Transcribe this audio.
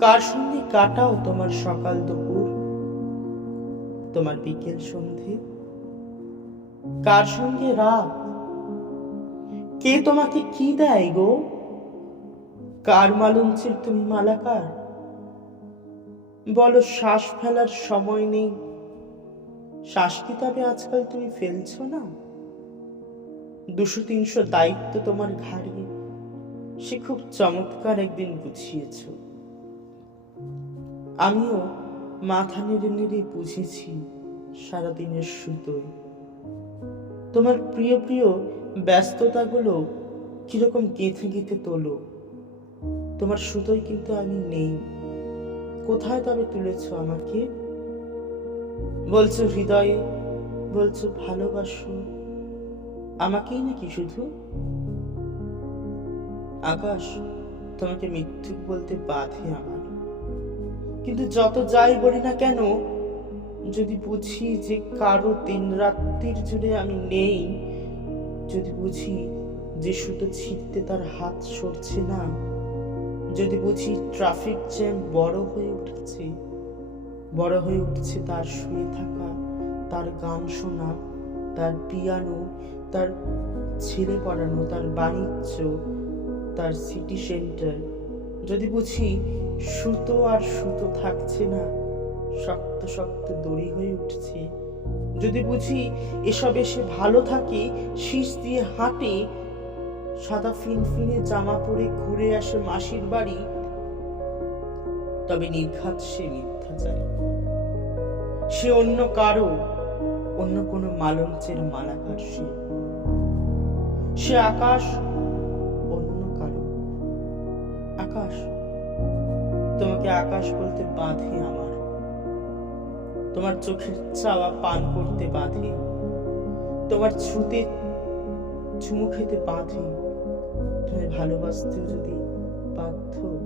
কার সঙ্গে কাটাও তোমার সকাল দুপুর? তোমার বিকেল সন্ধে? কার সঙ্গে রাত? কে তোমাকে কি দেয় গো? কার মালঞ্চের তুমি মালাকার? বলো, শ্বাস ফেলার সময় নেই। শ্বাস কি তবে আজকাল তুমি ফেলছো না? দুশো তিনশো দায়িত্ব তোমার ঘাড়ে। সে খুব চমৎকার একদিন বুঝিয়েছো। আমিও মাথা নেড়ে নেড়ে বুঝেছি সারাদিনের সুতোয়। তোমার প্রিয় প্রিয় ব্যস্ততাগুলো কীরকম গেঁথে গেঁথে তোলো। তোমার সুতোয় কিন্তু আমি নেই। কোথায় তবে তুলেছ আমাকে? বলছো হৃদয়ে, বলছো ভালোবাসো। আমাকেই নাকি শুধু? আকাশ তোমাকে মিথ্যুক বলতে বাধে আমার। কিন্তু যত যাই বলি না কেন, যদি বুঝি যে কারও দিন রাত্রির জুড়ে আমি নেই, যদি বুঝি যে সুতো ছিঁড়তে তার হাত সরছে না, যদি বুঝি ট্রাফিক জ্যাম বড় হয়ে উঠেছে, বড় হয়ে উঠছে তার শুয়ে থাকা, তার গান শোনা তার পিয়ানো, তার ছেলে পড়ানো, তার বাণিজ্য, তার সিটি সেন্টার যদি বুঝি সুতো আর সুতো থাকছে না, শক্ত শক্ত দড়ি হয়ে উঠছে। যদি বুঝি এসব এসে ভালো থাকে, শীষ দিয়ে হাঁটে, সাদা ফিনফিনে জামা পরে ঘুরে আসে মাসির বাড়ি, তবে নির্ঘাত সে মিথ্যা চায়। সে অন্য কারও অন্য কোনো মালঞ্চের মালাকার সে? সে আকাশ, অন্য কারও। আকাশ, তোমাকে আকাশ বলতে বাধে আমার। তোমার চোখের চাওয়া পান করতে বাধে। তোমার ছুতে, চুমু খেতে বাধে। তুমি ভালোবাসতেও যদি বাধ্য